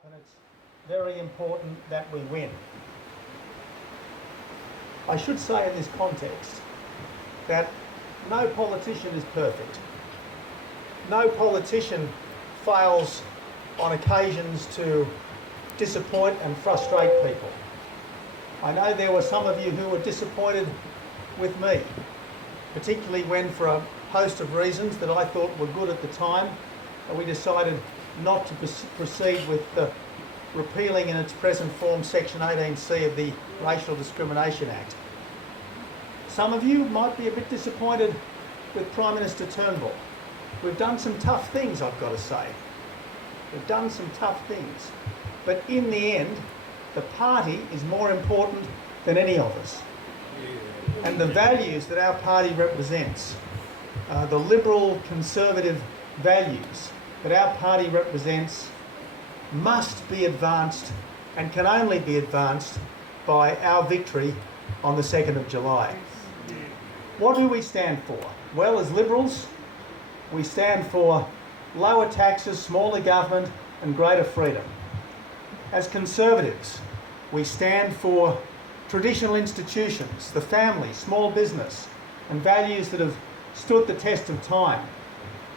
up, and it's very important that we win. I should say in this context that no politician is perfect. No politician fails on occasions to disappoint and frustrate people. I know there were some of you who were disappointed with me, particularly when, for a host of reasons that I thought were good at the time, we decided not to proceed with the repealing in its present form Section 18C of the Racial Discrimination Act. Some of you might be a bit disappointed with Prime Minister Turnbull. We've done some tough things, I've got to say. We've done some tough things. But in the end, the party is more important than any of us. And the values that our party represents, the liberal conservative values that our party represents, must be advanced and can only be advanced by our victory on the 2nd of July. What do we stand for? Well, as Liberals, we stand for lower taxes, smaller government and greater freedom. As Conservatives, we stand for traditional institutions, the family, small business, and values that have stood the test of time.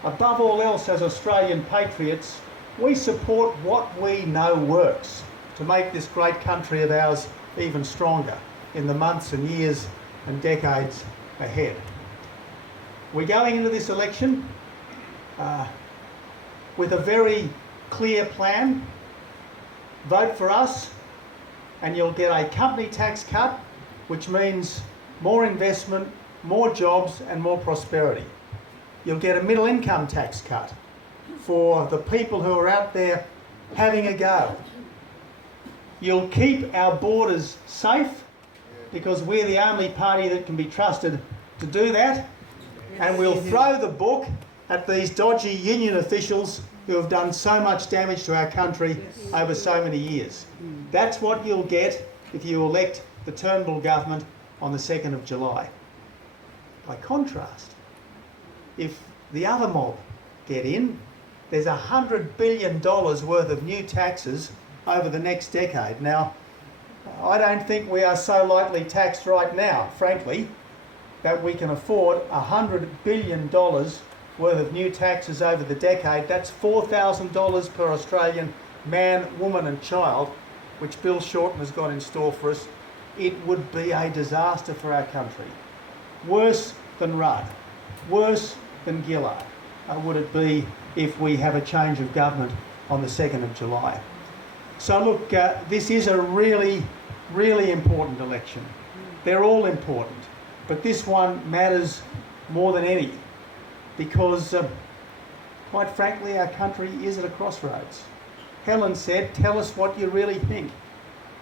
Above all else, as Australian patriots, we support what we know works to make this great country of ours even stronger in the months and years and decades ahead. We're going into this election with a very clear plan. Vote for us and you'll get a company tax cut, which means more investment, more jobs and more prosperity. You'll get a middle income tax cut for the people who are out there having a go. You'll keep our borders safe because we're the only party that can be trusted to do that. And we'll throw the book at these dodgy union officials who have done so much damage to our country over so many years. That's what you'll get if you elect the Turnbull government on the 2nd of July. By contrast, if the other mob get in, there's $100 billion worth of new taxes over the next decade. Now, I don't think we are so lightly taxed right now, frankly, that we can afford $100 billion worth of new taxes over the decade. That's $4,000 per Australian man, woman and child, which Bill Shorten has got in store for us. It would be a disaster for our country. Worse than Rudd, worse than Gillard would it be if we have a change of government on the 2nd of July. So look, this is a really, really important election. They're all important, but this one matters more than any because, quite frankly, our country is at a crossroads. Helen said, tell us what you really think.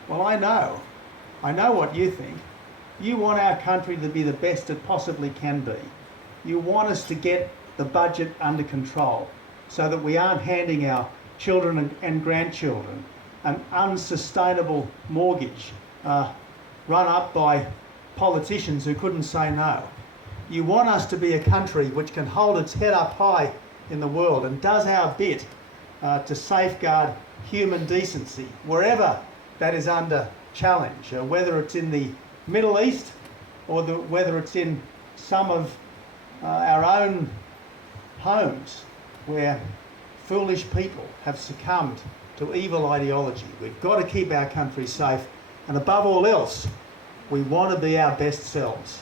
Well, I know what you think. You want our country to be the best it possibly can be. You want us to get the budget under control so that we aren't handing our children and grandchildren an unsustainable mortgage run up by politicians who couldn't say no. You want us to be a country which can hold its head up high in the world and does our bit to safeguard human decency wherever that is under challenge, whether it's in the Middle East or whether it's in some of our own homes where foolish people have succumbed to evil ideology. We've got to keep our country safe, and above all else, we want to be our best selves.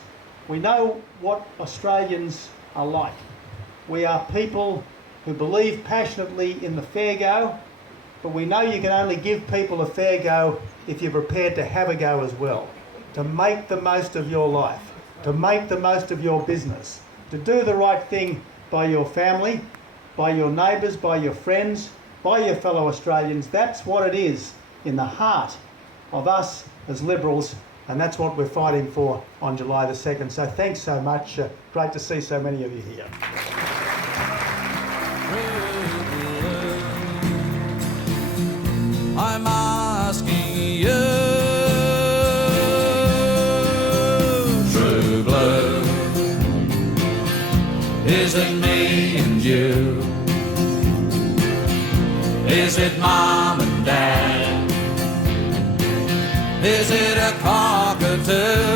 We know what Australians are like. We are people who believe passionately in the fair go, but we know you can only give people a fair go if you're prepared to have a go as well, to make the most of your life, to make the most of your business, to do the right thing by your family, by your neighbours, by your friends, by your fellow Australians. That's what it is in the heart of us as Liberals, and that's what we're fighting for on July the 2nd. So thanks so much. Great to see so many of you here. I'm asking you, true blue, is it me and you? Is it mom and Dad? Is it a cockatoo